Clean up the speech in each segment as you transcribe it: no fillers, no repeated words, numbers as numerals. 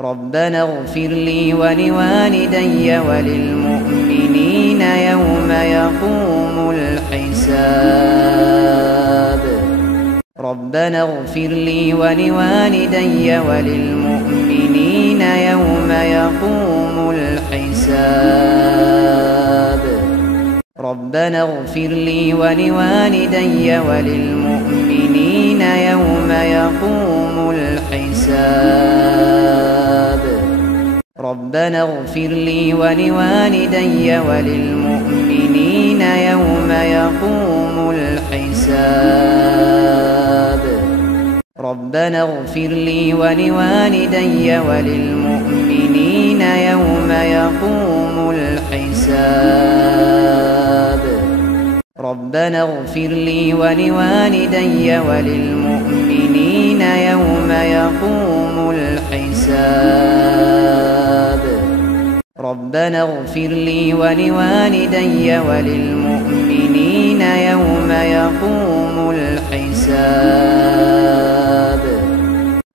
ربنا اغفر لي ولوالدي وللمؤمنين يوم يقوم الحساب ربنا اغفر لي ولوالدي وللمؤمنين يوم يقوم الحساب ربنا اغفر لي ولوالدي وللمؤمنين يوم يقوم الحساب ربنا اغفر لي ولوالدي وللمؤمنين يوم يقوم الحساب ربنا اغفر لي ولوالدي وللمؤمنين يوم يقوم الحساب ربنا اغفر لي ولوالدي وللمؤمنين يوم يقوم الحساب ربنا اغفر لي ولوالدي وللمؤمنين يوم يقوم الحساب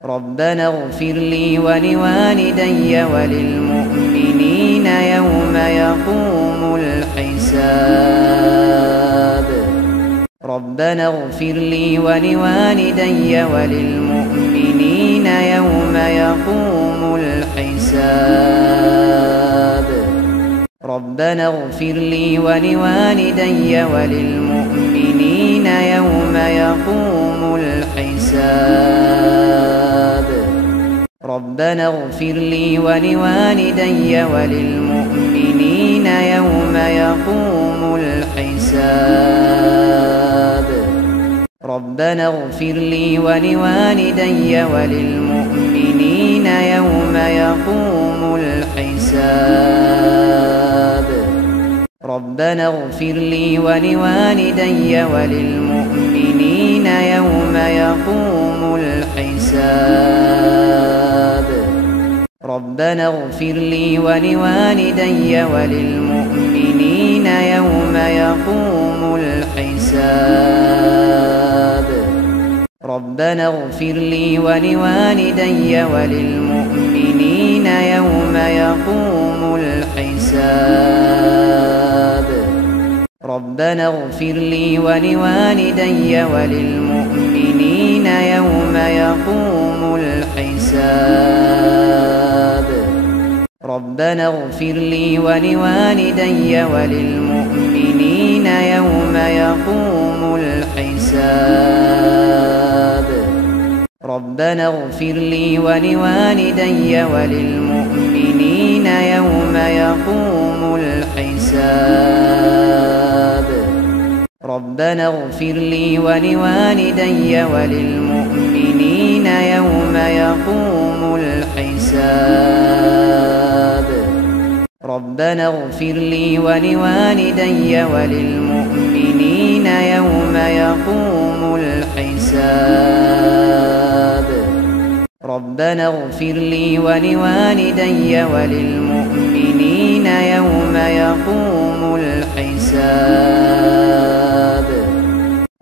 ربنا اغفر لي ولوالدي وللمؤمنين يوم يقوم الحساب ربنا اغفر لي ولوالدي وللمؤمنين يوم يقوم الحساب ربنا اغفر لي ولوالدي وللمؤمنين يوم يقوم الحساب ربنا اغفر لي ولوالدي وللمؤمنين يوم يقوم الحساب ربنا اغفر لي ولوالدي وللمؤمنين يوم يقوم الحساب ربنا اغفر لي ولوالدي وللمؤمنين يوم يقوم الحساب ربنا اغفر لي ولوالدي وللمؤمنين يوم يقوم الحساب ربنا اغفر لي ولوالدي وللمؤمنين يوم يقوم الحساب ربنا اغفر لي ولوالدي وللمؤمنين يوم يقوم الحساب ربنا اغفر لي ولوالدي وللمؤمنين يوم يقوم الحساب ربنا اغفر لي ولوالدي وللمؤمنين يوم يقوم الحساب ربنا اغفر لي ولوالدي وللمؤمنين يوم يقوم الحساب ربنا اغفر لي ولوالدي وللمؤمنين يوم يقوم الحساب ربنا اغفر لي ولوالدي وللمؤمنين يوم يقوم الحساب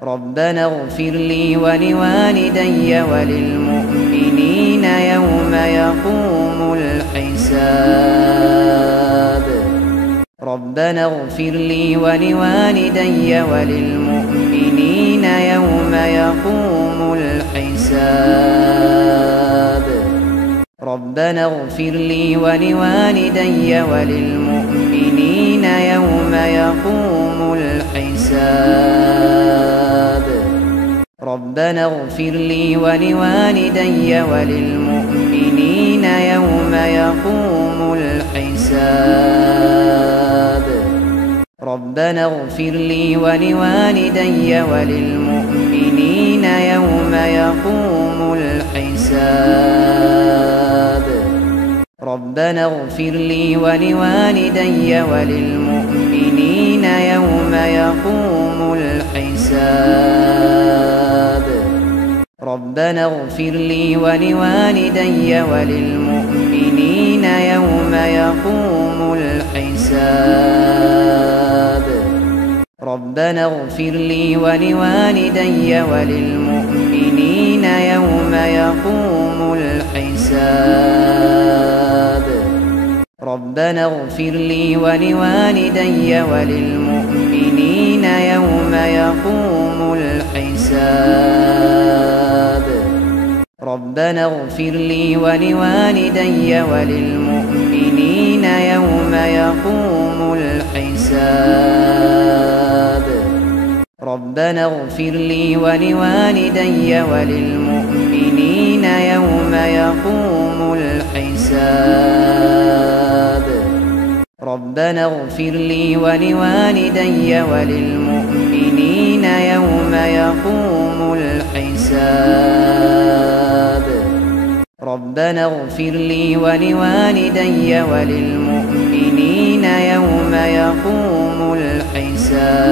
ربنا اغفر لي ولوالدي وللمؤمنين يوم يقوم الحساب ربنا اغفر لي ولوالدي وللمؤمنين يوم يقوم الحساب ربنا اغفر لي ولوالدي وللمؤمنين يوم يقوم الحساب ربنا اغفر لي ولوالدي وللمؤمنين يوم يقوم الحساب ربنا اغفر لي ولوالدي وللمؤمنين يوم يقوم الحساب ربنا اغفر لي ولوالدي وللمؤمنين يوم يقوم الحساب ربنا اغفر لي ولوالدي وللمؤمنين يوم يقوم الحساب ربنا اغفر لي ولوالدي وللمؤمنين يوم يقوم الحساب ربنا اغفر لي ولوالدي وللمؤمنين يوم يقوم الحساب ربنا اغفر لي ولوالدي وللمؤمنين يوم يقوم الحساب ربنا اغفر لي ولوالدي وللمؤمنين يوم يقوم الحساب ربنا اغفر لي ولوالدي وللمؤمنين يوم يقوم الحساب ربنا اغفر لي ولوالدي وللمؤمنين يوم يقوم الحساب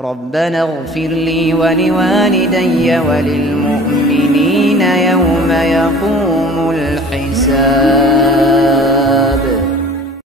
ربنا اغفر لي ولوالدي وللمؤمنين يوم يقوم الحساب